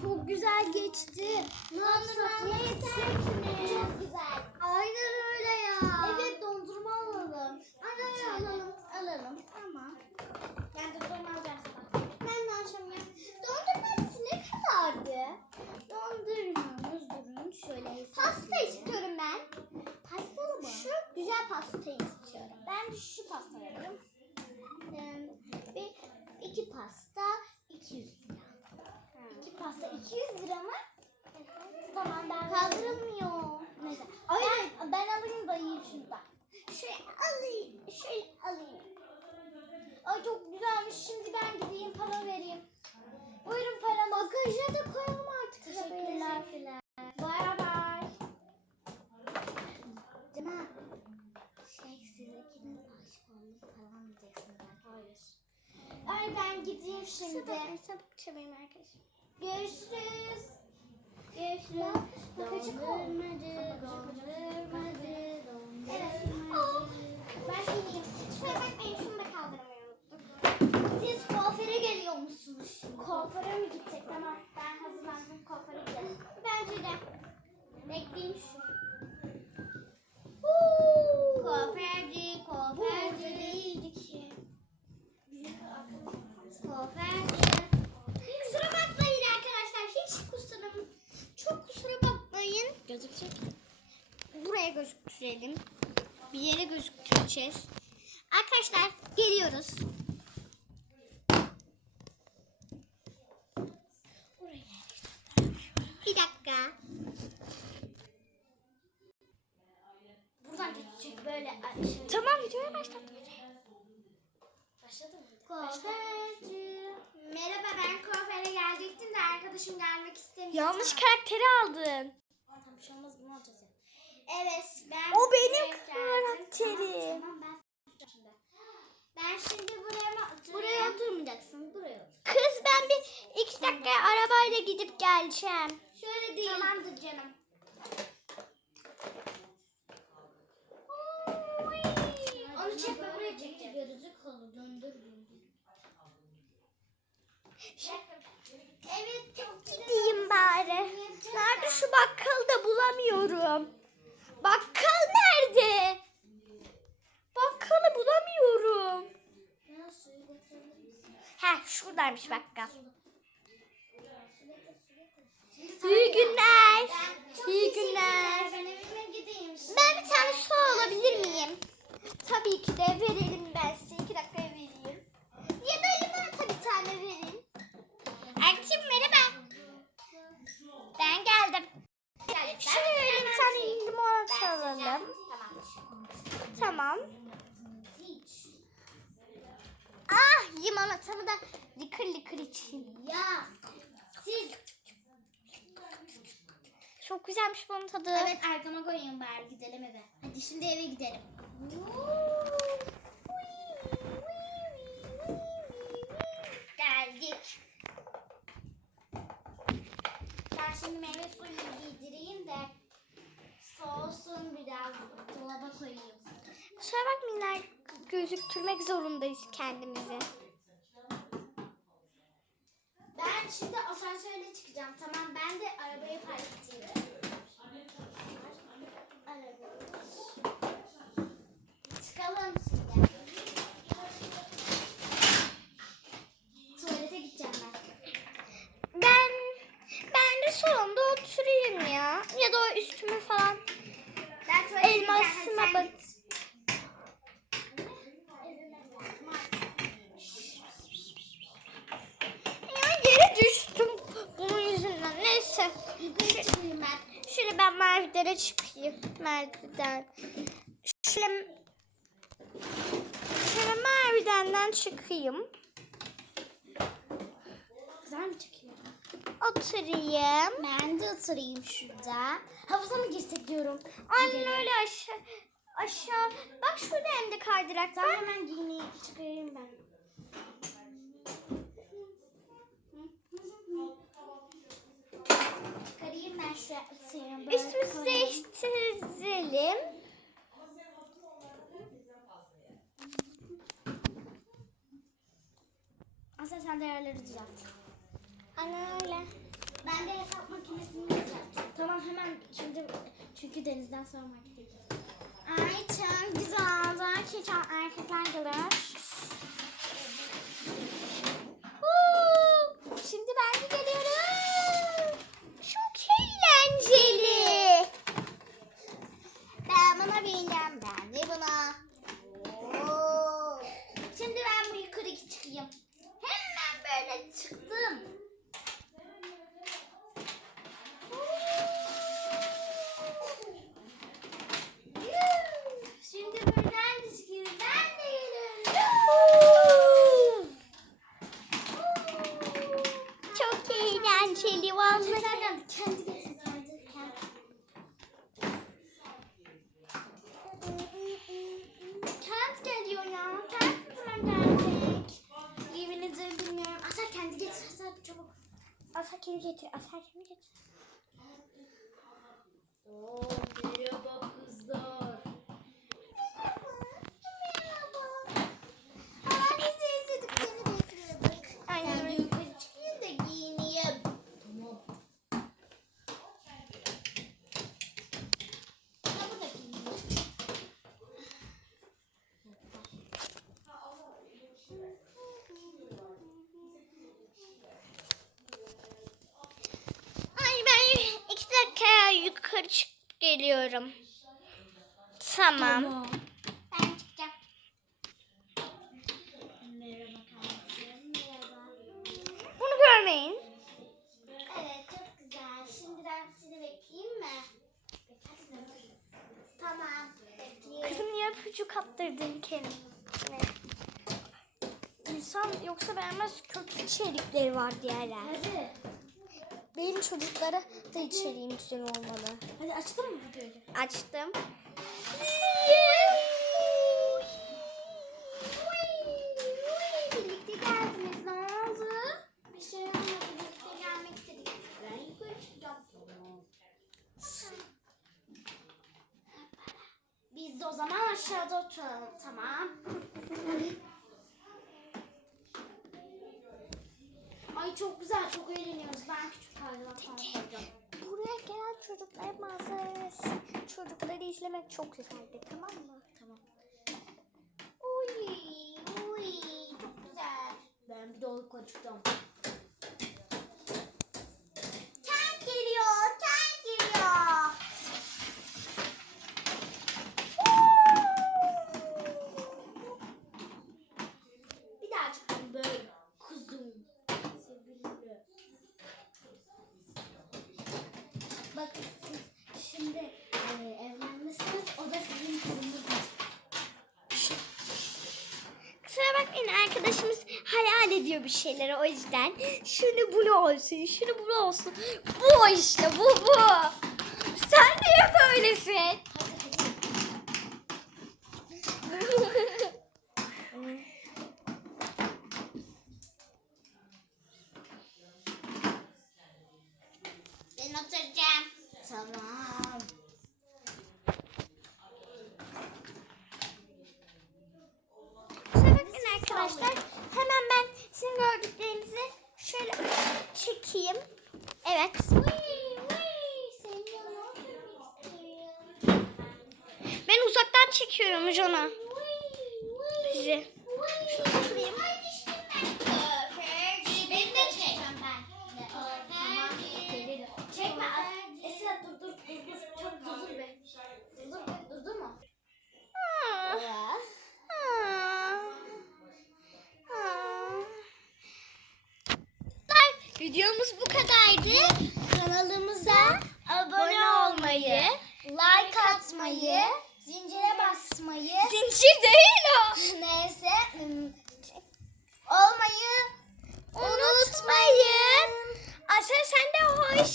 çok güzel geçti. Ne yapsak ne mi? Çok güzel. Aynen öyle ya. Evet dondurma alalım. Aynen Alalım, alalım. Tamam. Ben dondurma alacağım sana. Ben de alacağım ya. Dondurma ne kadardı? Dondurmamız durun şöyle Pasta istiyorum ben. Pastalı mı? Şu güzel pastayı istiyorum. Ben de şu pasta alayım. Ee, bir, iki pasta 200 lira. İki pasta 200 lira mı? Tamam ben kaldırılmıyor. Ay, Ben, ben alayım da yiyeyim şuradan. Şöyle alayım. Şöyle alayım. Ay çok güzelmiş. Şimdi ben gideyim para vereyim. Buyurun paranız. Bagaja da koyalım artık. Teşekkürler. Teşekkürler. Bay bay. Cana. Şey siz ikiniz aşık oldum falan diyeceksiniz. Hayır. Ay ben gideyim şimdi. Sabah sabah çabayım arkadaşım. Görüşürüz. Görüşürüz. Dondurmacı, dondurmacı, dondurmacı. Ben şimdi gideyim. Şuraya bakmayın şunu da. Siz kuaföre geliyor musunuz şimdi? Kuaföre mi gidecek? Tamam. Ben hazırlandım. Kuaföre gidelim. Bence de. Bekleyeyim şu. Kuaförcü, kuaförcü. Kuaförcü. Kusura bakmayın arkadaşlar. Hiç kusurum. Çok kusura bakmayın. Gözükecek. Buraya gözüktürelim. Bir yere gözüktüreceğiz. Arkadaşlar geliyoruz. Bir dakika. Buradan geçecek böyle. Tamam videoya başlattım. Başladı mı? Kuaförcü. Merhaba ben kuaföre gelecektim de arkadaşım gelmek istemiyor. Yanlış karakteri aldın. Tamam bir şey olmaz bunu alacağız ya. Evet ben O benim buraya geldim. karakterim. Tamam, tamam ben şimdi. Ben şimdi buraya mı oturayım? Buraya oturmayacaksın. Buraya otur. Kız ben bir iki dakika arabayla geleceğim. Şöyle değil. Tamamdır canım. Onu çekme buraya çekeceğim. Gözü kolu döndür döndür. Evet çok. Gideyim bari. Nerede şu bakkalı da bulamıyorum. Bakkal nerede? Bakkalı bulamıyorum. Heh şuradaymış bakkal. İyi günler. İyi günler. Ben bir tane su alabilir miyim? Tabii ki de verelim ben size. iki dakikaya vereyim. Ya da limonata bir tane verin. Arkadaşım merhaba. Ben geldim. Şöyle bir tane limonata alalım. Tamam. Ah limonatamı da likır likır içeyim. Ya siz Çok güzelmiş bunun tadı. evet arkama koyun bari gidelim eve. Hadi şimdi eve gidelim. Geldik. Ben şimdi meyve suyunu giydireyim de soğusun biraz dolaba koyayım. Kusura bakmayın gözüktürmek zorundayız kendimizi. Ben şimdi asansörle çıkacağım. Tamam ben de arabayı park edeyim. Araba. Çıkalım şimdi. Tuvalete gideceğim ben. Ben ben de salonda oturayım ya. Ya da o üstüme falan Ben tuvalete elmasıma gideceğim. bak. Sen git. Ya yere düştüm bunun yüzünden. Neyse. Yukarı çıkayım ben. Şöyle merdivene çıkayım. Merdiven. Şöyle şöyle merdivenden çıkayım. Güzel mi çekiyor? Oturayım. Ben de oturayım şurada. Havuza mı girsek diyorum. Aynen öyle aşağı. Aşağı. Bak şurada hem de kaydırak Tamam var. hemen giymeyi çıkarayım ben. Çıkarayım ben şuraya atayım. böyle Üstümüzü değiştirelim. Aslan sen de yerleri düzelt. Aynen öyle. Ben de hesap makinesini yapacağım. Tamam hemen şimdi çünkü denizden sonra markete gidiyoruz. Ay çok güzel. Daha küçük erkekler gelir. Huu, Şimdi ben de geliyorum. Çok eğlenceli. Ben buna bineceğim. Ben de buna. Oo. Şimdi ben bu yukarı çıkayım. Hemen böyle çıktım. Şimdi buradan da çıkıyorum. Ben de geliyorum. Çok eğlenceli vallahi. Kendi getir, kendi, kendi. Kent geliyor ya. Ne zaman gelecek? Yemin kendi getir. Asar çabuk. Asar kendi getir. Asar kendi getir merhaba kızlar. Aa, biz de izledik. Seni de izledik. Aynen. Ben de yukarı çıkayım da giyineyim. Tamam. Ben burada giyineyim. Ay ben iki çıkıp geliyorum. Tamam. Ben çıkacağım. Merhaba. Bunu görmeyin. Evet çok güzel. Şimdi ben seni bekleyeyim mi? Tamam. Bekleyeyim. Kızım niye öpücük kaptırdın kendine? İnsan yoksa beğenmez kötü içerikleri var diğerler. Hadi. Benim çocuklara da içeriğim güzel olmalı. Hadi açtın mı videoyu? Açtım. Birlikte geldiniz. Ne oldu? Bir şey olmadı. Birlikte gelmek istedik. Ben yukarı çıkacağım. Biz de o zaman aşağıda oturalım. Tamam. Ay çok eğleniyoruz. Ben küçük hayvan falan. Buraya gelen çocuklar manzarası. Çocukları izlemek çok güzeldi tamam mı? Tamam. Uy, uy, çok güzel. Ben bir de çıkacağım. Kent geliyor, kent geliyor. Bir daha çıktım böyle. Kızım. Sevgilimle. Bakın siz şimdi e, evlenmişsiniz, o da sizin kızınızmış. Kusura bakmayın arkadaşımız hayal ediyor bir şeyleri o yüzden. Şunu bunu olsun, şunu bunu olsun. Bu işte bu bu. Sen niye böylesin? Ben oturacağım. Tamam. Videomuz bu kadardı. Kanalımıza Abone olmayı, like atmayı, zincire basmayı, zincir değil o. neyse olmayı Unutmayın. Asel sen de hoş